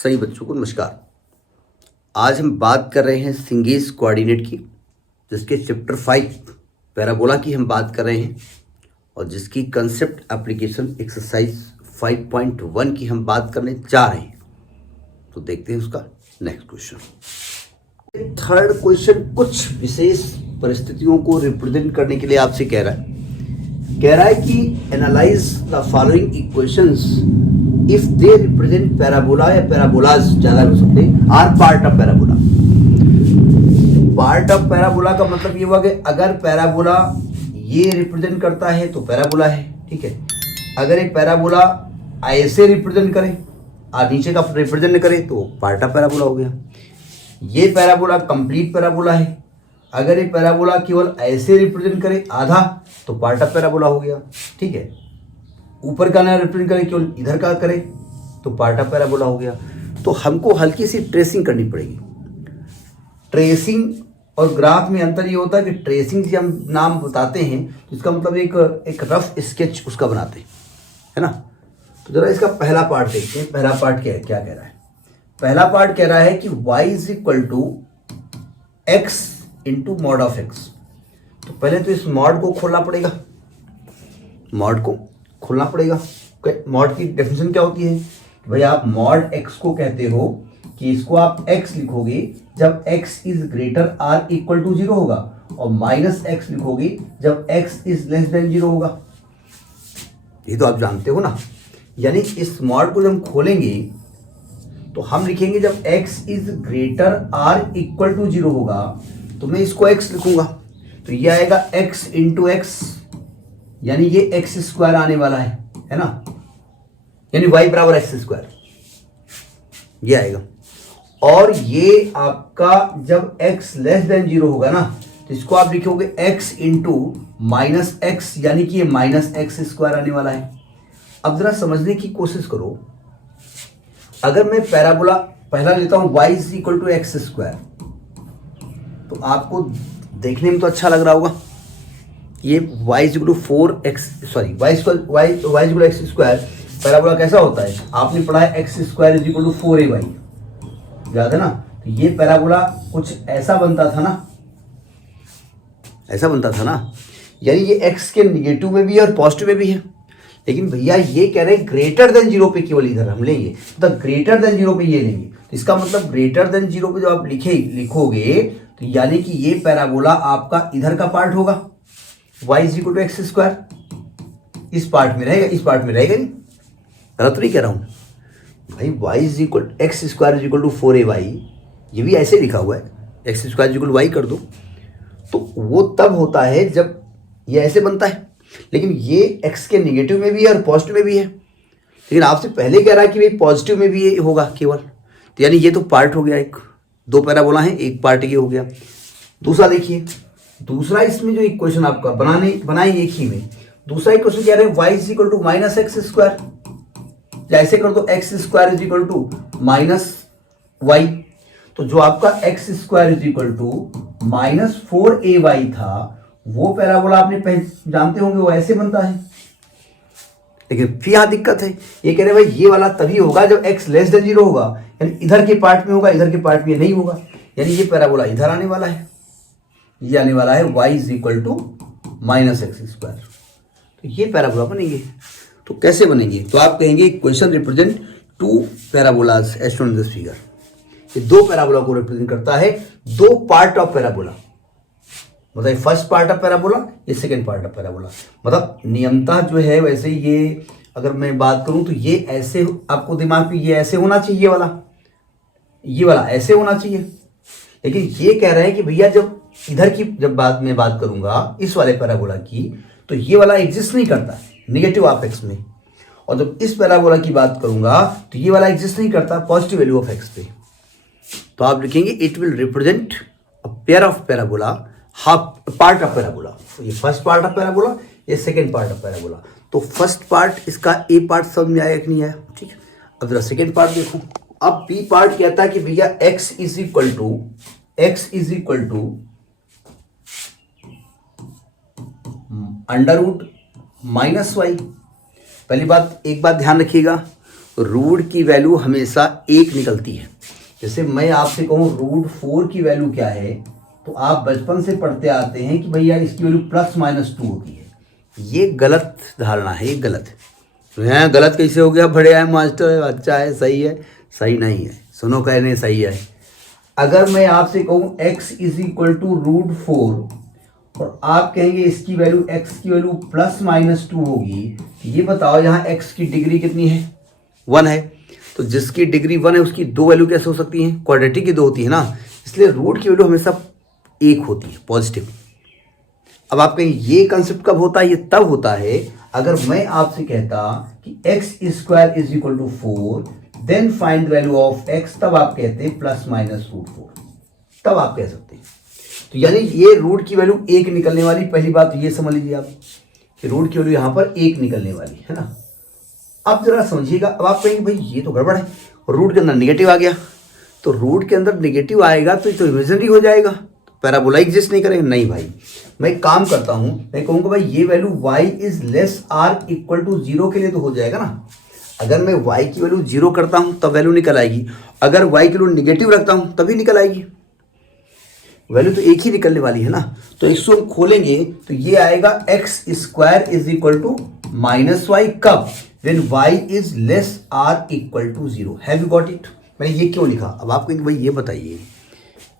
सही बच्चों को नमस्कार। आज हम बात कर रहे हैं सिंगेज कोऑर्डिनेट की, जिसके चैप्टर 5 पैराबोला की हम बात कर रहे हैं और जिसकी कंसेप्ट एप्लीकेशन एक्सरसाइज 5.1 की हम बात करने जा रहे हैं। तो देखते हैं उसका नेक्स्ट क्वेश्चन। थर्ड क्वेश्चन कुछ विशेष परिस्थितियों को रिप्रेजेंट करने के लिए आपसे कह रहा है कि analyse the following equations if they represent parabola या पैराबोलाज ज्यादा हो सकते हैं or part of parabola. Part of parabola का मतलब ये हुआ कि अगर पैराबोला ये रिप्रेजेंट करता है तो पैराबोला है, ठीक है। अगर ये पैराबोला ऐसे रिप्रेजेंट करे और नीचे का रिप्रेजेंट करे तो पार्ट ऑफ पैराबोला हो गया। ये पैराबोला कंप्लीट पैराबोला है। अगर ये पैराबोला केवल ऐसे रिप्रेजेंट करे आधा तो पार्ट ऑफ पैराबोला हो गया, ठीक है। ऊपर का ना रिप्रेजेंट करे केवल इधर का करे तो पार्ट ऑफ पैराबोला हो गया। तो हमको हल्की सी ट्रेसिंग करनी पड़ेगी। ट्रेसिंग और ग्राफ में अंतर ये होता है कि ट्रेसिंग से हम नाम बताते हैं तो इसका मतलब एक रफ स्केच उसका बनाते हैं, है ना। तो जरा इसका पहला पार्ट देखते हैं। पहला पार्ट क्या कह रहा है? पहला पार्ट कह रहा है कि y is equal to x into mod of x. तो पहले तो इस मॉड को खोलना पड़ेगा, मॉड को खोलना पड़ेगा। मॉड की डेफिनेशन क्या होती है? भाई आप मॉड x को कहते हो कि इसको आप x लिखोगे जब x is greater or equal to 0 होगा और माइनस x लिखोगे जब x इज लेस देन 0 होगा। ये तो आप जानते हो ना। यानी इस मॉड को जब हम खोलेंगे तो हम लिखेंगे जब x is greater or equal to 0 होगा तो मैं इसको x लिखूंगा तो ये आएगा x इंटू एक्स, यानी ये एक्स स्क्वायर आने वाला है ना। यानी y बराबर एक्स स्क्वायर ये आएगा। और ये आपका जब x लेस देन 0 होगा ना तो इसको आप लिखोगे x इंटू माइनस एक्स, यानी कि ये माइनस एक्स स्क्वायर आने वाला है। अब जरा समझने की कोशिश करो। अगर मैं पैराबोला पहला लेता हूं y is equal to x square तो आपको देखने में तो अच्छा लग रहा होगा। ये y is equal to 4x sorry y is equal x square parabola कैसा होता है? आपने पढ़ा है x square is equal to 4ay, याद है ना। तो ये पैराबोला कुछ ऐसा बनता था ना, ऐसा बनता था ना। यानी ये x के निगेटिव में भी है और पॉजिटिव में भी है। लेकिन भैया ये कह रहे हैं ग्रेटर देन 0 पे केवल इधर हम लेंगे, तो ग्रेटर देन 0 पे ये लेंगे। तो इसका मतलब ग्रेटर देन 0 पे जो आप लिखोगे तो यानी कि ये पैराबोला आपका इधर का पार्ट होगा, y is equal to x square इस पार्ट में रहेगा, इस पार्ट में रहेगा नहीं। गलत तो नहीं कह रहा हूं भाई। y is equal x square is equal to 4ay, ये भी ऐसे लिखा हुआ है, x square is equal y कर दो तो वो तब होता है जब ये ऐसे बनता है। लेकिन ये x के निगेटिव में भी है और पॉजिटिव में भी है। लेकिन आपसे पहले कह रहा है कि भाई पॉजिटिव में भी ये होगा केवल, तो यानी ये तो पार्ट हो गया। एक दो पैराबोला है, एक पार्ट ये हो गया। दूसरा देखिए, दूसरा इसमें जो इक्वेशन आपका बनाई एक ही में, दूसरा इक्वेशन कह रहे हैं y is equal to minus x square. ऐसे कर दो x square is equal to minus y. तो जो आपका x square is equal to minus 4ay था वो पैराबोला आपने जानते होंगे वो ऐसे बनता है। लेकिन फिर यहां दिक्कत है, ये कह रहे हैं भाई ये वाला तभी होगा जब x लेस देन 0 होगा, यानी इधर के पार्ट में होगा, इधर के पार्ट में नहीं होगा। यानी ये पैराबोला इधर आने वाला है, ये आने वाला है y is equal to minus x square. तो ये पैराबोला बनेंगे। तो कैसे बनेंगे? तो आप कहेंगे question represent two parabolas as shown in this figure. ये दो पैराबोला को रिप्रेजेंट करता है, दो पार्ट ऑफ पैराबोला। मतलब फर्स्ट पार्ट ऑफ पैराबोला, ये सेकेंड पार्ट ऑफ पैराबोला। मतलब नियमतः जो है वैसे ये अगर मैं बात करूं तो ये ऐसे आपको दिमाग में ये ऐसे होना चाहिए, ये वाला ऐसे होना चाहिए। लेकिन ये कह रहे हैं कि भैया जब इधर की जब मैं बात करूंगा इस वाले पैराबोला की तो ये वाला एग्जिस्ट नहीं करता निगेटिव ऑफ एक्स में, और जब इस पैराबोला की बात करूंगा तो ये वाला एग्जिस्ट नहीं करता पॉजिटिव वैल्यू ऑफ एक्स पे। तो आप लिखेंगे it will represent a pair of parabola half part of parabola. तो ये फर्स्ट पार्ट ऑफ पैराबोला, ये सेकेंड पार्ट ऑफ पैराबोला। तो फर्स्ट पार्ट इसका ए पार्ट समझ में आया कि नहीं आया? ठीक है। अब जरा सेकेंड पार्ट देखो। अब बी पार्ट कहता है कि भैया x is equal to under root minus y. पहली बात एक बात ध्यान रखिएगा, रूट की वैल्यू हमेशा 1 निकलती है। जैसे मैं आपसे कहूँ √4 की वैल्यू क्या है, तो आप बचपन से पढ़ते आते हैं कि भैया इसकी वैल्यू +-2 होती है। ये गलत धारणा है, ये गलत है। गलत कैसे हो गया? बढ़िया है मास्टर, अच्छा है, सही है। सही नहीं है, सुनो कहने सही है। अगर मैं आपसे कहूँ x √4 और आप कहेंगे इसकी वैल्यू x की वैल्यू +-2 होगी, ये बताओ यहाँ x की डिग्री कितनी है? 1 है। तो जिसकी डिग्री 1 है उसकी 2 वैल्यू कैसे हो सकती हैं? क्वाड्रेटिक की 2 होती है ना, इसलिए रूट की वैल्यू हमेशा 1 होती है, पॉजिटिव। अब आप कहें ये कंसेप्ट कब होता है? ये तब होता है अगर मैं आपसे कहता कि x² = 4, then find value of x, तब आप कहते हैं +-√4, तब आप कह सकते हैं। तो यानी ये रूट की वैल्यू 1 निकलने वाली। पहली बात ये समझ लीजिए आप कि रूट की वैल्यू यहाँ पर 1 निकलने वाली है ना। अब जरा समझिएगा, अब आप कहेंगे भाई ये तो गड़बड़ है, रूट के अंदर नेगेटिव आ गया। तो रूट के अंदर नेगेटिव आएगा तो इमेजिनरी हो जाएगा, पैराबोला एग्जिस्ट नहीं करेगा। नहीं भाई, मैं एक काम करता हूं, मैं कहूँगा भाई ये वैल्यू y ≤ 0 के लिए तो हो जाएगा ना। अगर मैं y की वैल्यू 0 करता हूं तब वैल्यू निकल आएगी, अगर y की वैल्यू नेगेटिव रखता हूं तभी निकल आएगी। वैल्यू तो एक ही निकलने वाली है ना। तो इसको हम खोलेंगे तो ये आएगा x² = -y, कब? when y is less r = 0। Have you got it? मैंने ये क्यों लिखा? अब आप कहेंगे भाई ये बताइए,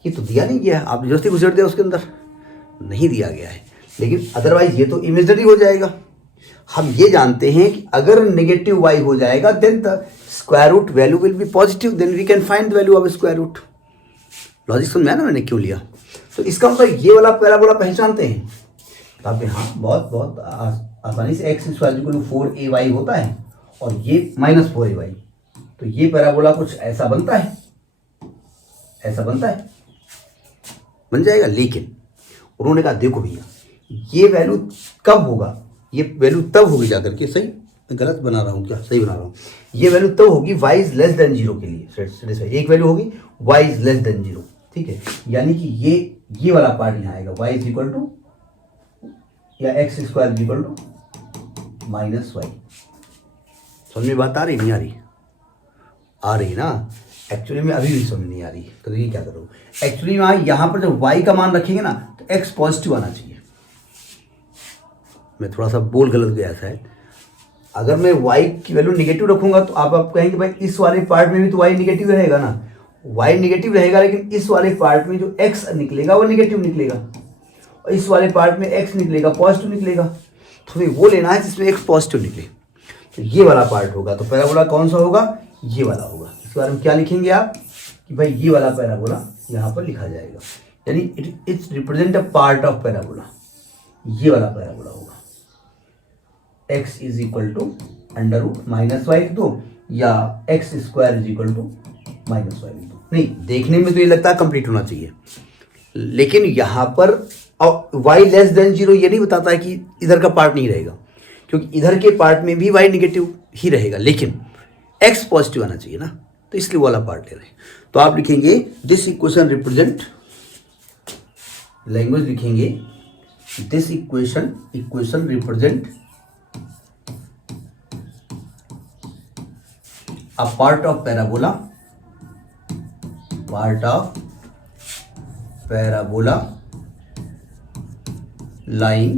ये तो दिया नहीं गया है, आप जबरदस्ती घुसेड़ दिया उसके अंदर, नहीं दिया गया है। लेकिन अदरवाइज ये तो इमेजिनरी हो जाएगा। हम ये जानते हैं कि अगर नेगेटिव y हो जाएगा then the square root value will be positive, then we can find the value of square root. Logic समझ में आया ना मैंने क्यों लिया? तो इसका मतलब ये वाला पैराबोला पहचानते हैं तो आप हाँ बहुत आसानी से x² = 4ay होता है और ये -4ay, तो ये पैराबोला कुछ ऐसा बनता है, ऐसा बनता है, बन जाएगा। लेकिन उन्होंने कहा देखो भैया ये वैल्यू कब होगा? ये वैल्यू तब होगी जाकर के, सही गलत बना रहा हूँ क्या? सही बना रहा हूँ। ये वैल्यू तब होगी y is less than 0 के लिए। एक वैल्यू होगी y is less than 0, ठीक है। यानी कि ये वाला पार्ट यहाँ आएगा, y = या x² = -y। समझ में बात आ रही नहीं आ रही? आ रही ना। एक्चुअली में अभी भी समझ नहीं आ रही तो ये क्या करो, एक्चुअली में यहाँ पर जब y का मान रखेंगे ना तो x पॉजिटिव आना चाहिए। मैं थोड़ा सा बोल गलत गया शायद। अगर मैं y की वैल्यू नेगेटिव रखूंगा तो आप कहेंगे भाई इस वाले पार्ट में भी तो y नेगेटिव रहेगा ना। y नेगेटिव रहेगा लेकिन इस वाले पार्ट में जो x निकलेगा वो नेगेटिव निकलेगा और इस वाले पार्ट में x निकलेगा पॉजिटिव निकलेगा। तो वो लेना है जिसमें x पॉजिटिव निकले, तो ये वाला पार्ट होगा। तो पैराबोला कौन सा होगा? ये वाला होगा। इसके बारे में क्या लिखेंगे आप कि भाई ये वाला पैराबोला यहाँ पर लिखा जाएगा, यानी it's represent a part of parabola. ये वाला पैराबोला होगा x = -y लिख दो या x² = -y लिख दो। नहीं, देखने में तो ये लगता है कंप्लीट होना चाहिए, लेकिन यहाँ पर y less than 0 ये नहीं बताता है कि इधर का पार्ट नहीं रहेगा, क्योंकि इधर के पार्ट में भी y नेगेटिव ही रहेगा लेकिन x पॉजिटिव आना चाहिए ना, तो इसलिए वाला पार्ट ले रहे हैं। तो आप लिखेंगे दिस इक्वेशन रिप्रेजेंट, लैंग्वेज लिखेंगे this equation represent a part of parabola lying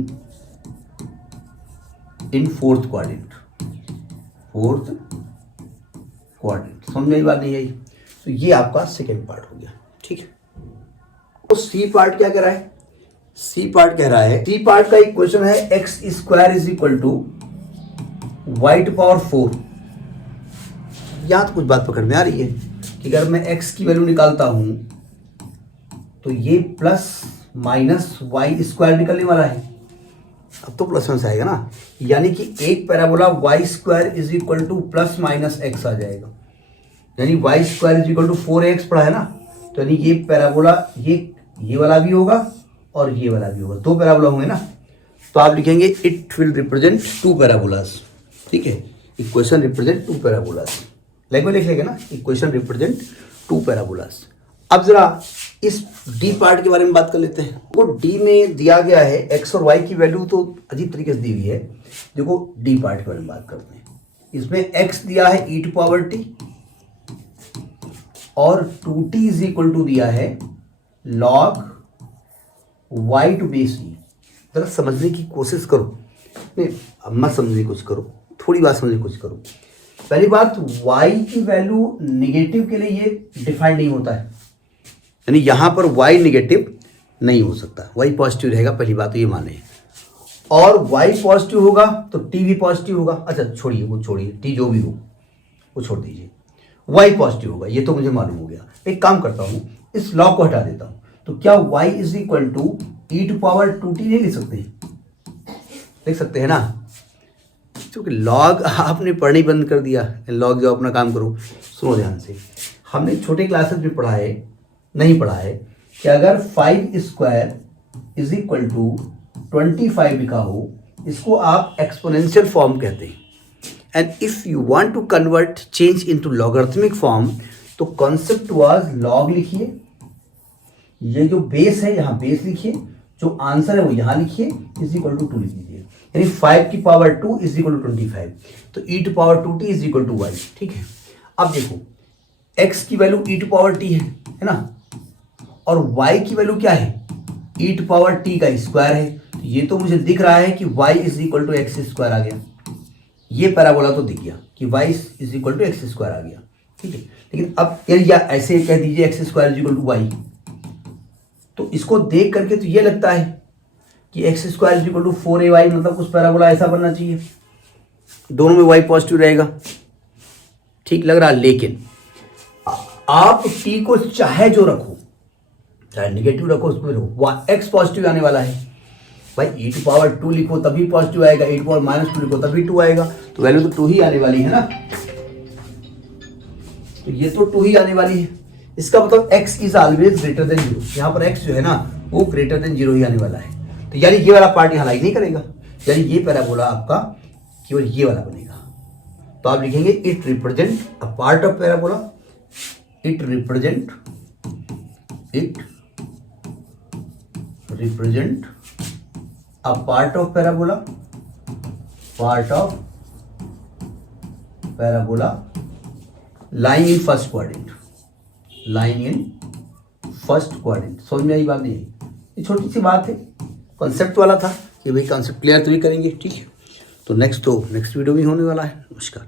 in fourth quadrant। समझ में बात नहीं आई? तो ये आपका सेकेंड पार्ट हो गया, ठीक है। तो सी पार्ट क्या कह रहा है? सी पार्ट का इक्वेशन है x² = y⁴। यहाँ तो कुछ बात पकड़ में आ रही है कि अगर मैं x की वैल्यू निकालता हूं तो ये +-y² निकलने वाला है। अब तो प्लस से आएगा ना, यानी कि एक पैराबोला y² = +-x आ जाएगा, यानी y² = 4x पढ़ा है ना। तो यानी ये पैराबोला ये वाला भी होगा और ये वाला भी होगा, दो पैराबोला होंगे ना। तो आप लिखेंगे इट विल रिप्रेजेंट 2 पैराबोलास, ठीक है। इक्वेशन रिप्रेजेंट 2 पैराबोलास, लैंग्वेज लिख लेंगे ना, इक्वेशन रिप्रेजेंट 2 पैराबोलास। अब जरा इस डी पार्ट के बारे में बात कर लेते हैं। वो डी में दिया गया है x और y की वैल्यू तो अजीब तरीके से दी हुई है। देखो डी पार्ट के बारे में बात करते हैं। इसमें x दिया है e टू पावर t और 2t इज इक्वल टू दिया है log y to base e। जरा समझने की कोशिश करो, नहीं अब मत समझने की कोशिश करो, थोड़ी बात समझने की कोशिश करो। पहली बात, y की वैल्यू निगेटिव के लिए ये डिफाइंड नहीं होता है, यानी यहां पर y निगेटिव नहीं हो सकता, y पॉजिटिव रहेगा, पहली बात तो ये माने। और y पॉजिटिव होगा तो t भी पॉजिटिव होगा। अच्छा छोड़िए, वो छोड़िए, t जो भी हो वो छोड़ दीजिए, y पॉजिटिव होगा, ये तो मुझे मालूम हो गया। एक काम करता हूँ, इस लॉग को हटा देता हूँ, तो क्या y is equal to e to power 2t नहीं लिख सकते हैं? लिख सकते हैं ना, क्योंकि लॉग आपने पढ़नी बंद कर दिया। लॉग जो अपना काम करो, सुनो ध्यान से, हमने छोटे क्लासेस में पढ़ा है, नहीं पढ़ा है कि अगर 5 स्क्वायर इज इक्वल टू 25 लिखा हो, इसको आप एक्सपोनेंशियल फॉर्म कहते हैं। And if you want to convert change into logarithmic form, तो कॉन्सेप्ट वाज लॉग लिखिए, ये जो बेस है यहाँ बेस लिखिए, जो आंसर है वो यहाँ लिखिए, इज इक्वल टू 2 लिख दीजिए, यानी 5 की पावर 2 इज इक्वल टू 25, तो e to power 2t is equal to y। ठीक है, अब देखो x की value e to power t है ना, और y की वैल्यू क्या है, e टू पावर t का स्क्वायर है। तो ये तो मुझे दिख रहा है कि y is equal to x square आ गया, ये पैराबोला तो दिख गया कि y is equal to x square आ गया। ठीक है, लेकिन अब या ऐसे कह दीजिए x square is equal to y, तो इसको देख करके तो ये लगता है कि x square is equal to 4ay, मतलब उस पैराबोला ऐसा बनना चाहिए, दोनों में y पॉजिटिव रहेगा, ठीक लग रहा। लेकिन आप t को चाहे जो रखो, चाहे निगेटिव रखो, उसमें रखो, वहाँ x पॉजिटिव आने वाला है भाई, e टू पावर 2 लिखो तभी पॉजिटिव आएगा, e टू पावर -2 लिखो तभी 2 आएगा, तो वैल्यू तो 2 ही आने वाली है ना, तो ये तो 2 ही आने वाली है। इसका मतलब x is always greater than 0, यहाँ पर x जो है ना वो ग्रेटर देन 0 ही आने वाला है। तो यानी ये वाला पार्ट यहाँ लाइक नहीं करेगा, यानी ये पैराबोला आपका केवल ये वाला बनेगा। तो आप लिखेंगे it represent a part of parabola, it represent a part of parabola lying in first quadrant, समझ में आई बात नहीं? ये छोटी सी बात है, कॉन्सेप्ट वाला था कि भाई कॉन्सेप्ट क्लियर तो भी करेंगे। ठीक है, तो नेक्स्ट वीडियो भी होने वाला है। नमस्कार।